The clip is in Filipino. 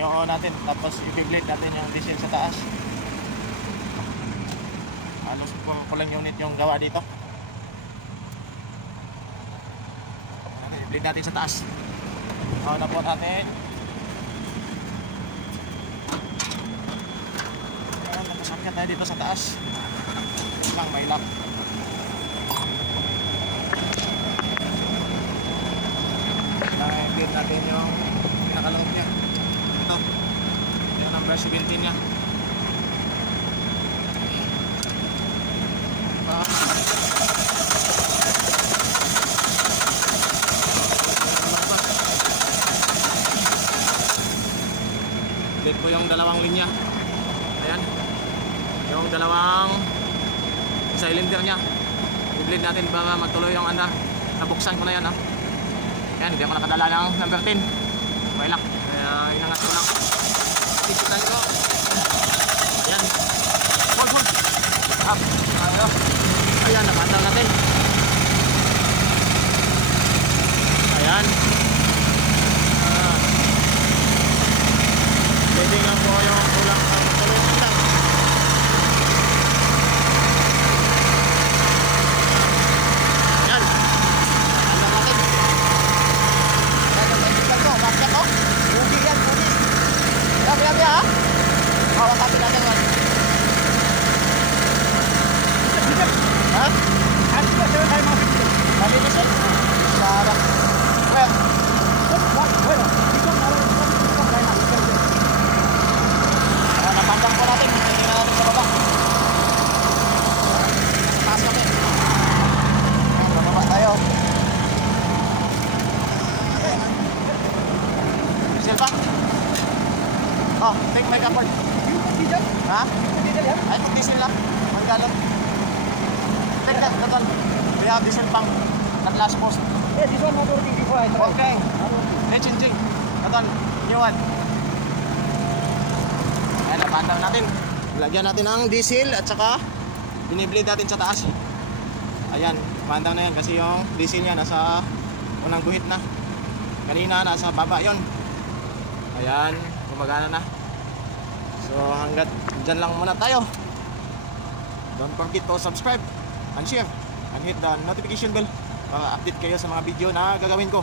i-on natin, tapos i-blade natin yung diesel sa taas. Halos kulang unit yung gawa dito. I-blade natin sa taas. On na po natin. Nakasangkat tayo dito sa taas. Lang may lock. I-blade natin yung pinakaloob niya. Ito. Yung number 17 niya. Blade po yung dalawang linya. Ayan. Yung dalawang cylinder niya. I-blade natin para magtuloy yung andar. Nabuksan ko na yan. Ayan, hindi ako nakadala ng number 10. Okay lang. Kaya inangat ko lang. Titipan ko. Ayan. Hold. Up. Ayan, nakandang natin. Ayan. Pwede lang po yung kulang tuloy lang. Ayan. Nakandang natin. Ayan, nakandang ko. Bakit ako? Bugi yan, bugi. Yabi ha? Hawakapin natin yan. Ha? Ano ba sila tayo mga video? Malinis yun? Sarap. Well, napandang po natin. Tingnan natin sa baba. Nasa taas kami. Bababa tayo. Diesel pa? Oh, take my cupboard. Ha? Ay, pag diesel lang. 1 gallon. Take that, total. We have diesel pump at last post. Yeah, this one not working before I try. Okay. Let's changing. Total, new one. Ayan, napandang natin. Lagyan natin ng diesel at saka biniblade natin sa taas. Ayan, napandang na yan kasi yung diesel niya nasa unang guhit na. Kanina nasa baba yon. Ayan, gumagana na. So hanggat dyan lang muna tayo. Don't forget to subscribe and share and hit the notification bell para update kayo sa mga video na gagawin ko.